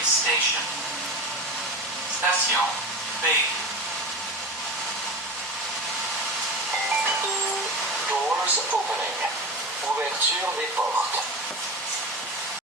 Train station. Station B. Doors opening. Ouverture des portes.